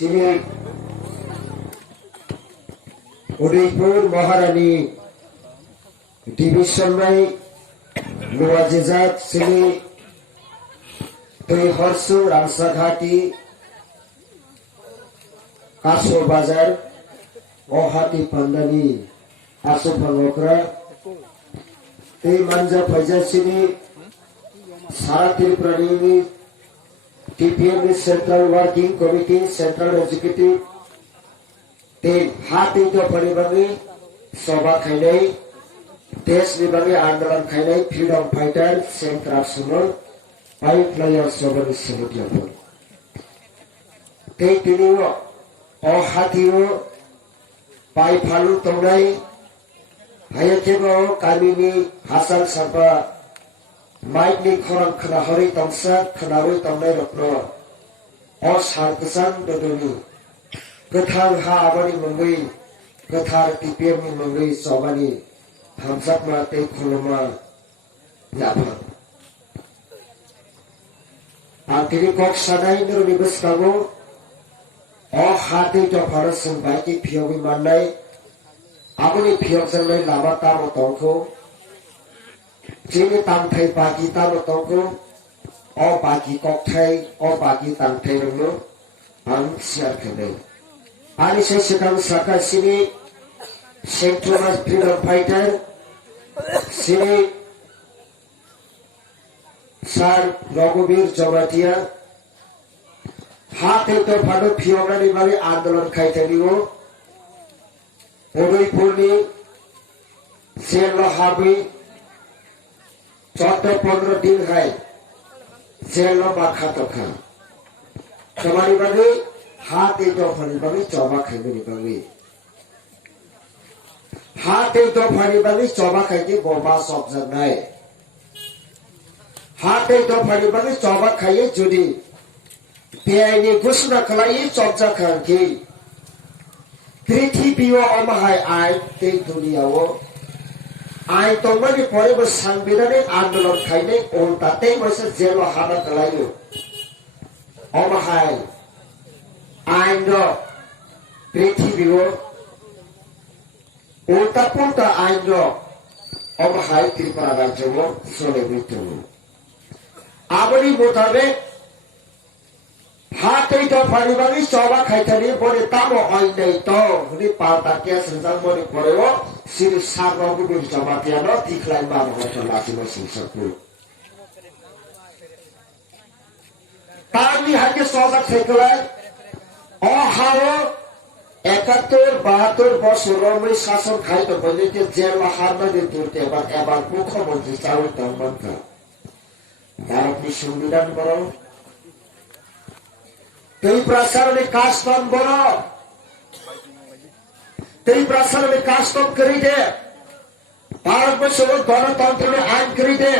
তিনি উদয়পুর মহারানী division by নওয়াজিজাত সিনি হরসু রামসাঘাটি কাশো বাজার অহাটি পান্ডানি আসো ফাঙ্গকরা মানজা ফাইজা সিনি সারা ত্রিপুরানি TPM Central Working Committee, Central Executive, हाथी तो परिवारी सभा खाई देश विभागी आंदोलन खाई फ्रीडम फाइटर सेंट्रल सुनर पाई प्लेयर सभा समिति हाथीओ पाई फालू तंगनाई हायकेबो कामिनी हासान साबा माइकनि खरं खोनाहरै तंसा खोनाबै तंनाय रत्न असारकसान ददुनि गोथां हा आबानि मुङै गोथार टिपिएमनि मुङै सभानि हामजाबमा दै खुलुमा लाफा आंथिनि कक सानाय नरनि गोसोखाङो हाथै दफार सोंबायदि फियगै माननाय आबनि फियगजोंलाय लामा ताम तंखौ Jini tamthai bagi talo tongko o bagi kokthai o bagi tamthai rungno ang siar kene ani sai sekang saka sini Central Freedom Fighter sini Sar Raghuveer Jamatia hate to phado phiyogani bali andolan khaitanigo Udaipurni Selo Habi 14-15 दिन है jail बाखा तखा तुम्हारी बागे हाथ एक दो funny बागे चौबा खाइबे बागे हाथ एक दो फनी बागे चौबा खाइके बोबा सब जनाय हाथ एक दो फनी बागे चौबा खाइए जुदी बेआइनि घोषणा खालायो चर्चा खांखि पृथ्वीयाव अमाहाय आय ते दुनियाव आय तंगनि परेबो सांबिधानिक आंदोलन खाइने उल्टाते मोसे जेल हाना कलायो अमाहाय आइन र पृथ्वीयाव उल्टा पुल्टा आइन र अमाहाय त्रिपुरा राज्यव सोलिबोदों आबनि मुताबिक हाथै दफानि बागै चौबा खाइथानि बने तामो आइनै तो हुनि पाल्टा केस रिजां बने परेव सिरि सारबाबु बे जमातिया न तिखलाइ माम होतो लासिनो सिंसकु तानि हाके सजा थेकलाय अ हारो 71-72 বছর রमै शासन खाइतो बने के जेल हारना दे तुरते एबार मुख्यमंत्री चावल तंबनका भारतनि संविधान बरो तई प्रसार में कास्टम बनो तई प्रसार में कास्टम करी दे भारत में सब गणतंत्र में आइन करी दे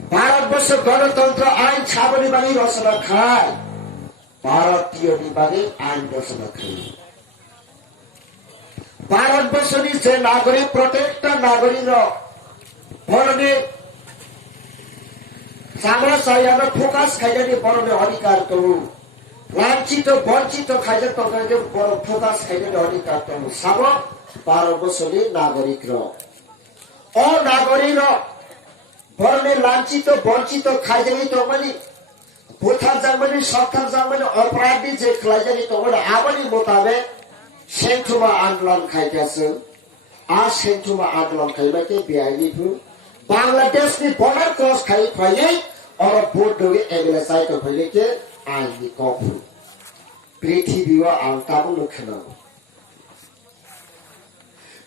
भारत में सब गणतंत्र आइन छाबनी बागी रचना खाय भारतीय बागी आइन रचना खाय भारत में जे नागरिक प्रत्येक नागरिक भरने सामना सायाना फोकस खाइजानि बरने अधिकार दं लांचित वंचित खाइजा तंगाजे बर फोकस खाइजानि अधिकार दं साब 12 बोसोरनि नागरिक र अ नागरिक र बरने लांचित वंचित खाइजानि तंगानि बुथार जामनि सरकार जामनि अपराधी जे खाइजानि तंगानि आबनि मुताबिक सेंथुमा आंदोलन खाइजासो आ सेंथुमा आंदोलन खाइबाके बेआइनिफु बांग्लादेश की बॉर्डर क्रॉस खाई फाइले और वोट दोगे एमएलए साइट को फाइले के आईनी कॉपू पृथ्वी व आंताबु लखना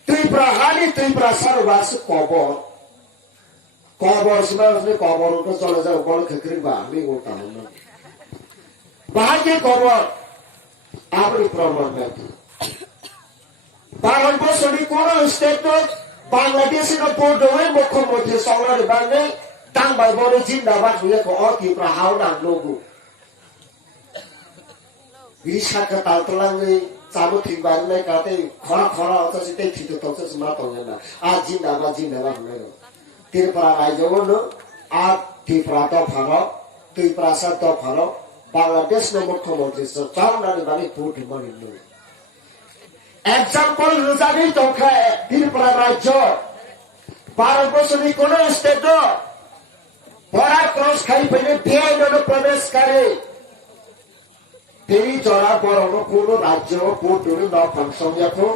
तुई प्रसार वास कबर से कबर को चले जाओ बल खकरी बाहरी होता है बाहर के कबर आपनी प्रमाण में भारत में सभी कोना स्टेट बांग्लादेश का बोर्डों मुख्यमंत्री सौराज बांगे तंग बाइबोले जिंदाबाद हुए को और की प्रहाव ना लोगों विशाख का तालतलांगे चाबू ठीक बांगने काटे खरा तो सिते ठीक तो से समाप्त हो जाना आज जिंदाबाद हुए त्रिपुरा राज्यों नो आज त्रिपुरा तो फारो त्रिपुरा सा तो pharaoh Bangladesh no mukhomantri so chaunani bani vote mani no example rujani tokha Tripura rajyo 12 বছরের কোন স্টেট বড়া ক্রস খাই পেলে বেআইন প্রবেশ করে তেরি জরা বড় কোন রাজ্য ভোটরে ন ফাংশন যাতো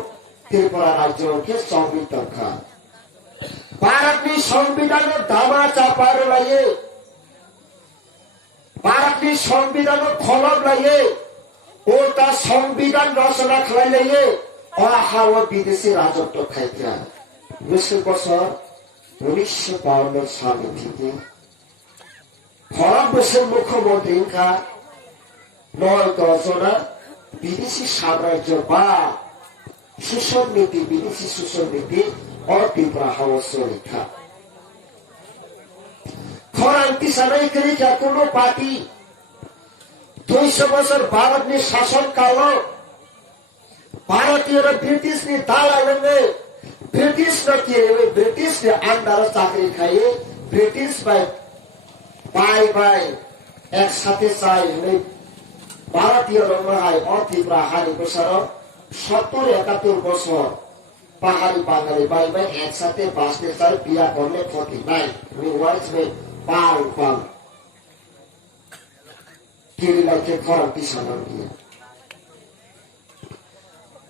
ত্রিপুরা রাজ্যকে সংবিধান খা भारतनि संविधान दामा चापार लाये भारतनि संविधान खलम लाये ओटा संविधान रचना खालाय लाये अहाव विदेशी राजत्व खायख्या बोसोर बोसोर 1952 साल থেকে खलम बोसोर मुख्यमंत्री का 9-10 जना विदेशी साम्राज्य बा शोषण नीति विदेशी शोषण नीति और Tripura हाउस लिखा खरांति समय के क्या कोनो पार्टी 200 বছর भारत ने शासन कालो भारतीय ब्रिटिश ने दाला ने ब्रिटिश न किए ब्रिटिश ने अंदर चाकरी खाए ब्रिटिश बाय एक साथे चाहे भारतीय रंगाई और Tripura हानि बसर 70-71 বছর पहाड़ी बांगाली भाई भाई एक साथ बांसते चाहे पिया करने खोती नहीं रिवाइज में पाल किरीला के खरांति सामान किया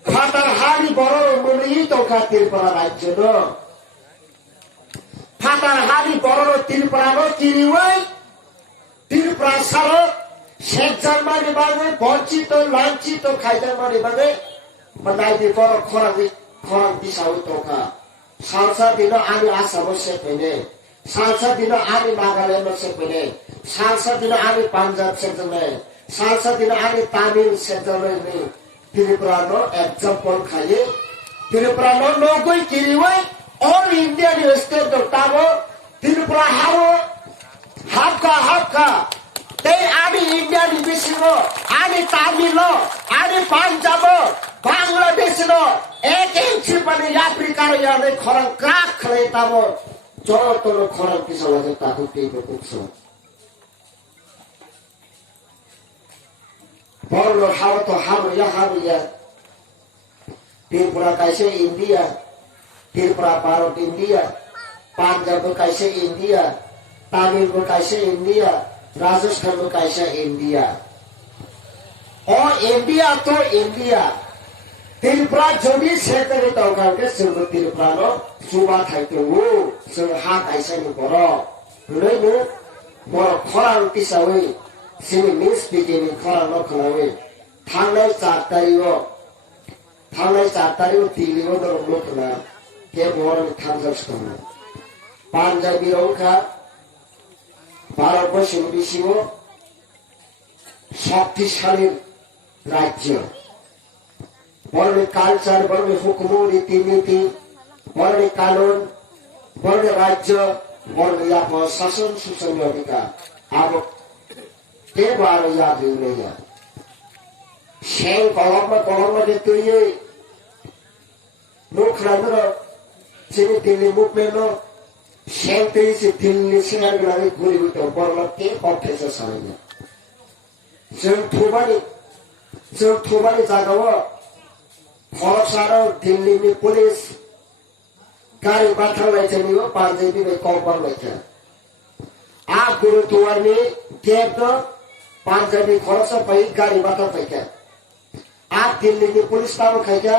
फाटर हारी बड़ो मुनी तो का Tripura राज्य नो फाटर हारी बड़ो Tripura नो किरीवाई Tripura सारो शेख जन्माने बागे बंचित लांचित खाइजन माने बागे बनाई दी बड़ो खरांति साउ तोका सालसा दिनो आनी आसाम से पहले सालसा दिनो आनी नागालैंड से पहले सालसा दिनो आनी पंजाब से जमे सालसा दिनो आनी तमिल से जमे Tripura नो एग्जांपल खाये Tripura नो नोगोई किरीवाई ऑल इंडिया ने स्टेट दो ताबो Tripura हारो हापका ते आनी इंडिया ने बिसिनो आनी तमिल आनी पंजाब बांग्लादेश नो एक इंची पानी अफ्रीका रो याने खरं क्राक खले ताबो चलो तो खरं किसा वजह ताकु टेबो कुक्सो बोलो हाव तो हम या Tripura कैसे India Tripura Bharat India Punjab कैसे इंडिया तमिल कैसे इंडिया राजस्थान कैसे इंडिया और इंडिया तो इंडिया Tripura जदि सेक्रेटरी तौकाके जों Tripura नो सुबा थाइतो वो जों हा काइसानि बरो नैनो बरो खरांति सावै जोंनि निउस बिगिनि खरां नो खलावै थांनाय 4 तारिखआव दिल्लीआव दरमलो खना के बरनि थांजासखौ पान्जाबी रौखा भारतबर्षनि बिसिङाव शक्तिशाली राज्य बरनि कालचार बरनि हुकुम रीति नीति बरनि कानून बरनि राज्य बरनि यहाँ शासन सुसन अधिकार अब के बारे याद नहीं है शेंग कलम में देते ये लोग खराबरो जिन्हें दिल्ली मुवमेंट नो शेंग तेरी से दिल्ली सिंगर गलाने घुरी हुई तो बरला के ऑफिसर सामने जों थोबानी जागावा खरसारो दिल्ली में पुलिस गाड़ी बाथार लाइचे नहीं वो पांजाबी में कॉपर लाइचे आ गुरुद्वार में गेट नो पांजाबी खरसा पे गाड़ी बाथार लाइचे आ दिल्ली में पुलिस ताबो खाइजा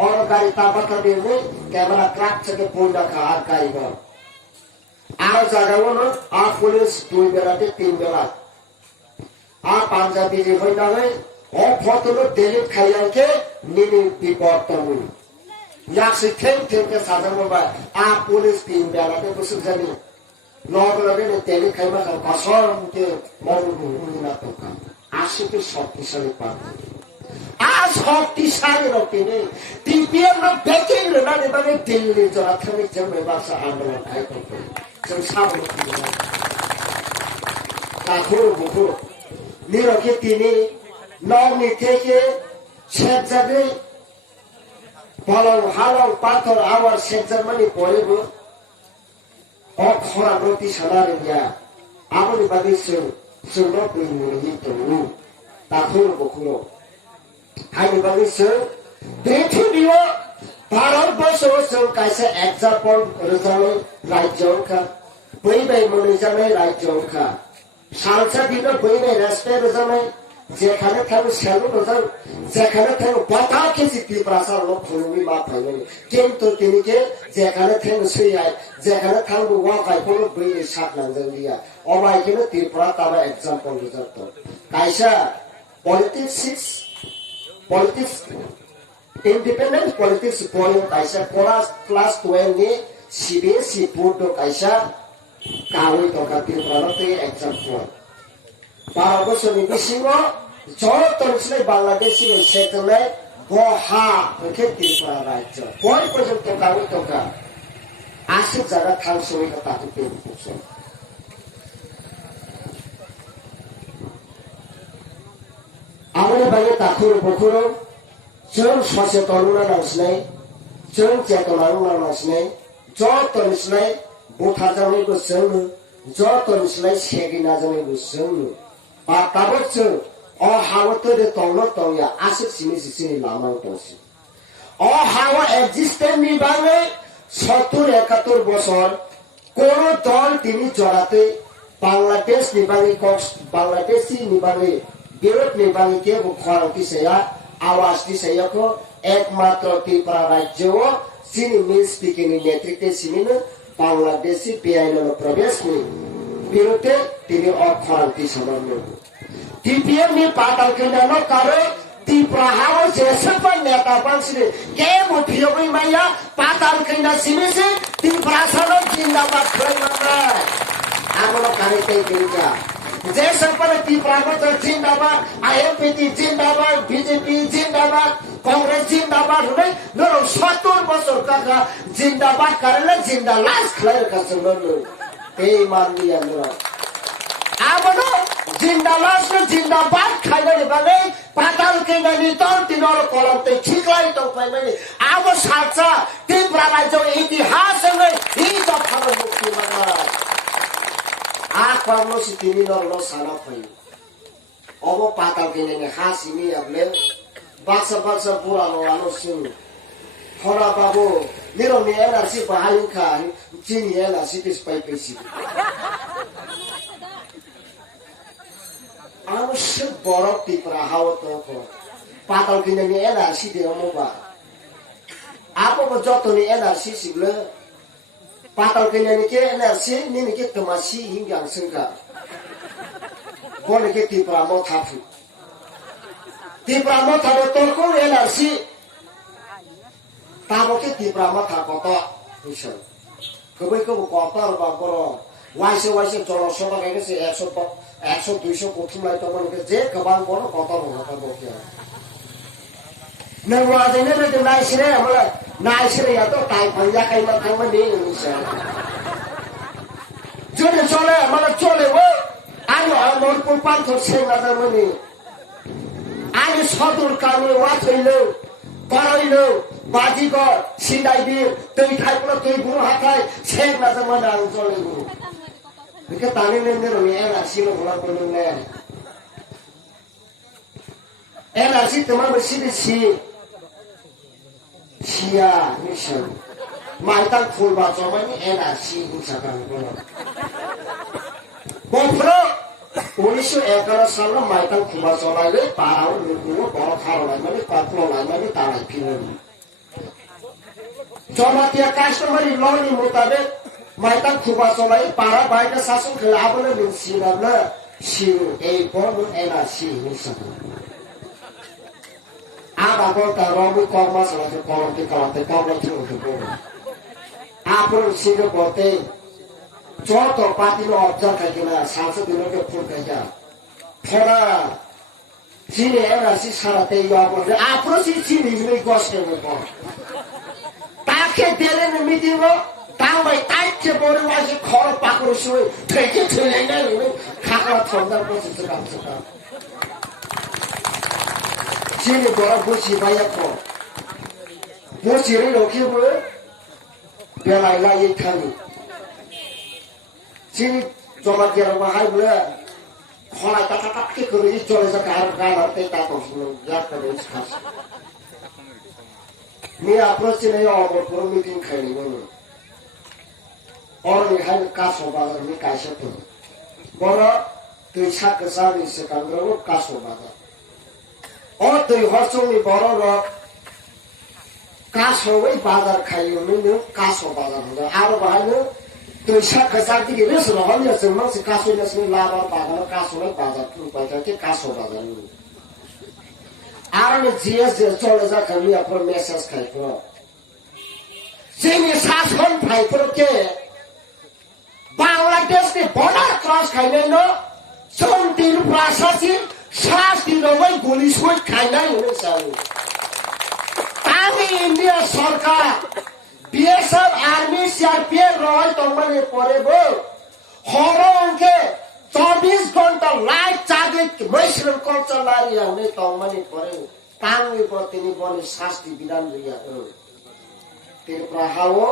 और गाड़ी ताबा दे में कैमरा क्लैप से के फोन रखा आ गाड़ी में आ जागावो नो आ पुलिस 2 बेला ते 3 बेला आ पांजाबी जे होई ना है ओ फोटो नो डिलीट खाइया के निनी रिपोर्ट तमु यासे थे के साधन में आ पुलिस 3 बेला ते बुसुक जानी लोग लगे ने डिलीट खाइमा का कसम के मरु ना तो का आशे के शक्तिशाली पार्टी आज शक्तिशाली रोटी ने टीपीएम नो बेकिंग रे ना ने बने दिल्ली जरा थमे जमे भाषा आंदोलन आइ तो जों साबो काखुर बुखु निरके तिनी नौनी থেকে সেজজাবে বলং হালং পাথর আবার সেজজামানি পড়েবো অখরা নতি সাদারে গিয়া আমনি বাদিছে जोंनो बुंमुनि दङ दाखौ बखुरो हानि बागैसो पृथ्वीयाव भारतबर्षआव जों कायसे एग्जाम्पल रोजानाय राज्योखा बैबाय मोनैजानाय राज्योखा सालसा दिनो बैबाय रेसपेक्ट रोजानाय जेखाने थाङो सेलु रोजान जेखाने थाङो बाथा केजि तिप्रासारल' खुलुमि मा फाइनाय किन्तु तिनिके जेखाने थाङो सैयाय जेखाने थाङो वा गायखौल' बैनि साथनांजों लिया अबायकेनो त्रिपुरा ताबा example रोजाबतो कायसा politics independent politics polling kaisa class 12 ni CBSE board do kaisa kawi to kapil pranote example para bosoni bisingo joro tonsle bangladeshi ni settle boha ke tripura rajyo boy porjonto kawi to ka asik jaga thangsoi ka tatu pe buso amane bagi takur bokuro जों सचेतन नांसिनाय जों चेतना नांसिनाय जतनसिनाय बुथाजानायबो जोंनो जतनसिनाय सेगिनाजानायबो जोंनो बाताबो जों अ हावतरे तंनो तंया आसिक सिनि सिनि लामां दंसि अ हाव एक्जिस्टेंट नि बागै 70-71 বছর কোন দল তিনি জড়াতে বাংলাদেশ নিবাগী বাংলাদেশি নিবাগী বিরোধ নিবাগী কে খরাंति सेया आवाज दिशा को एकमात्र त्रिपुरा राज्य सिनी मिल स्पीकिंग नेतृत्व सिनी बांग्लादेशी पीआईएल प्रवेश में विरुद्ध तिनी अखरांति समन्वय टीपीएम नि पाताल केन्द्र कारो त्रिपुरा हाव जैसे पर नेता पंसले के मुठियों में माया पाताल केन्द्र सिनी से त्रिपुरा सनो जिंदाबाद खड़े आगोलो कार्य करेगा जैसे पर त्रिपुरा को जिंदाबाद आईएमपी जिंदाबाद बीजेपी जिंदाबाद कांग्रेस जिंदाबाद होने लोग 70 बছর का जिंदाबाद करेंगे जिंदा लाश खिलाए का सुनो लोग ये मान लिया लोग अब तो जिंदा लाश में जिंदाबाद खाने वाले पाताल के नहीं तो तीनों कॉलम ते छिकलाई तो पे में अब साचा त्रिपुरा राज्य इतिहास में ही तो फल मुक्ति मना आक्रामो सितिनि नरलो साना फै अब पाताल केने हासिनि अबले बाक्सा पुरानो आनो सुन थोड़ा बाबू मेरो ने एनआरसी बहालिन खा चिनी एनआरसी तिस पाइ पैसी आनो सब बरफ त्रिपुरा हाव तो को पाताल केने एनआरसी दे मोबा आपो जतोनि एनआरसी सिग्ले पाताल केने के एनआरसी नि के तमासी हिंगां संगा बोले के त्रिपुरा मो थाफु त्रिपुरा मो थाबो तोरको एनआरसी ताबो के त्रिपुरा मो थाको तो हिसो कबै को कतर बा बरो वाइसे जरो सबा के से 100 200 कोथुमलाय तो बोले जे गबां बरो कतर हो का बोके नंगवा देने रे नाइसरे हमला नाइसरे या तो टाइ भैया काइमा थांमा नि हिसो जोने चले हमला चले वो आनि अमरपुर पान्थो सेंगा दमनि आनि सदुर कानि वाथैलो करैलो बाजिको सिन्दाइबि दै थाइप्लो दै बुरु हाथाय सेंगा दमन आं चलेगु बेके तानि नेने रनि एनआरसी लो होला बोलने एनआरसी तमा बसिदि सिया मिशन माइता फुलबा जमानि एनआरसी हिसाबां बोलो बफ्रो 1911 सालमा माइतां खुबा चलाइले पाराव लुगुलो बर खारलाय माने पात्रोलाय माने तालाय फिनो जमातिया कास्टमारी लनि मुताबिक माइतां खुबा चलाइ पारा बाइका शासन खिलाफले मिनसिनाब्ला सिउ ए बनु एनआरसी हिसाब आबाको तारमु कर्मा सलासे कलमते कलमते आपुर सिगो बोते जोतो पार्टीलो अब्जर्व खाइकिना सांसद दिनोके फुल खाइया थोड़ा चिने एनआरसी साराते याबो आपुर चिने हिमै गस्के मो ताके देले न मिटिङो तांबाय ताइके बोरे वासे खर पाक्रो सुइ थेके थेलेने हिमै खाक्रा थन्दा पछि चका चिने बोरा बुझि बायाको बुझिरै रोकिबो बेलायला यै थानि चिनी जमा गेरो बाहाय बोले খলাই টাটাটাকে করে চলে যাকে আর গান হাতে তা তো যাত্রা রয়েছে খাস মেয়ে আপনার চেনে অমর কোনো মিটিং খাইনি বলুন অরণি খাই কাছো বাজার মি কাইসা তো বড় তুই সাকে সারি সেখানে কাছো বাজার ও তুই হরচংনি বড় রক কাছো ওই বাজার খাইও নি কাছো বাজার হলো আর বাহানো তুই সাকে সারি দিকে বেশ রহন যাচ্ছে মানুষ কাছো যাচ্ছে লাভার বাজার কাছো বাজার পাইতে কাছো বাজার আর আমি জিএস চলে যা খালি আপনার মেসেজ খাইতো যিনি শাসন ভাইপোকে বাংলাদেশকে বর্ডার ক্রস খাইনাই ন চন্তির প্রশাসন শাস্তির ওই গুলি সুই খাইনাই হয়েছে আমি ইন্ডিয়া সরকার বিএসএফ আর্মি সিআরপিএফ রয় তোমার পরে বল হরকে 24 ঘন্টা লাইট চাঁদে মৈশ্রম কলচার লারিয়া নেই তমানি পরে তাঙ্গি পর তিনি বলে শাস্তি বিধান লইয়া তিরপ্রা হাও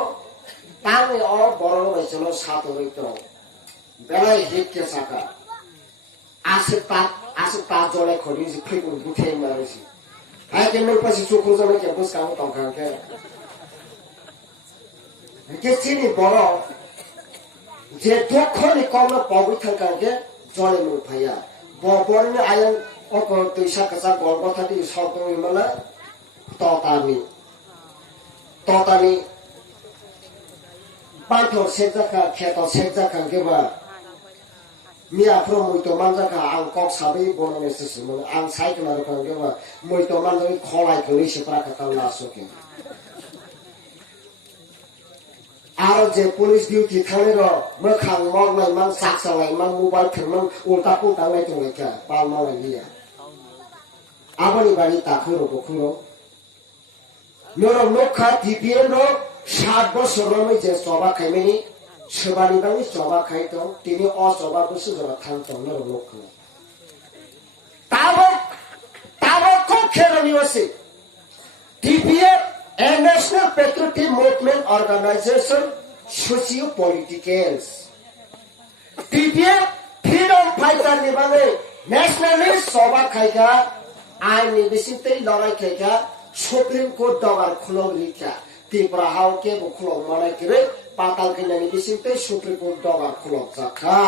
তাঙ্গি অ বড় হয়েছিল সাত হইত বেলায় হিটকে সাকা আসে তা জলে খড়ি ফেকুন গুঠে মারেছি আগে মোর পাশে চোখ জমে কে বস কাম তংখাকে কে চিনি বড় যে দক্ষিণে কমলা পবিত্র কাকে জলে মুখ ভাইয়া বরনে আয়ন অক তুই সাকা গর্ভথাটি শব্দ হইমালা ততানি বান্থর সেজাকা খেত সেজাকা গেবা মিয়া ফ্রম মইতো মানজাকা আং কক সাबै বননে সেসুমন আং সাইকেল আর কান গেবা মইতো মানজাকি খলাই গলি সেপ্রাকা কালা সকে আর যে পুলিশ ডিউটি থানের মোখাং মগনাই মান সাকসালাই মান মোবাইল ফেরমান উল্টা পুল্টা নাই দंलायखा बाल मावनाय लिया आबानि बारि ताखुरो बखुरो नोरो नखा टिपिए नो 7 বছর রমে যে সবা খাইমেনি সবানি বানি সবা খাইতো তিনি অসবা বসে জবা থানতো নরো নখা তাবক খেরনি আছে TPA a national patriotic movement organization socio-politicals. TPF freedom fighter ni bane nationalist soba khaika ain ni bisintei larai khaika supreme court dabar khulong rikha tipra hau ke bu khulong manai kire patal ke ni bisintei supreme court dabar khulong jakha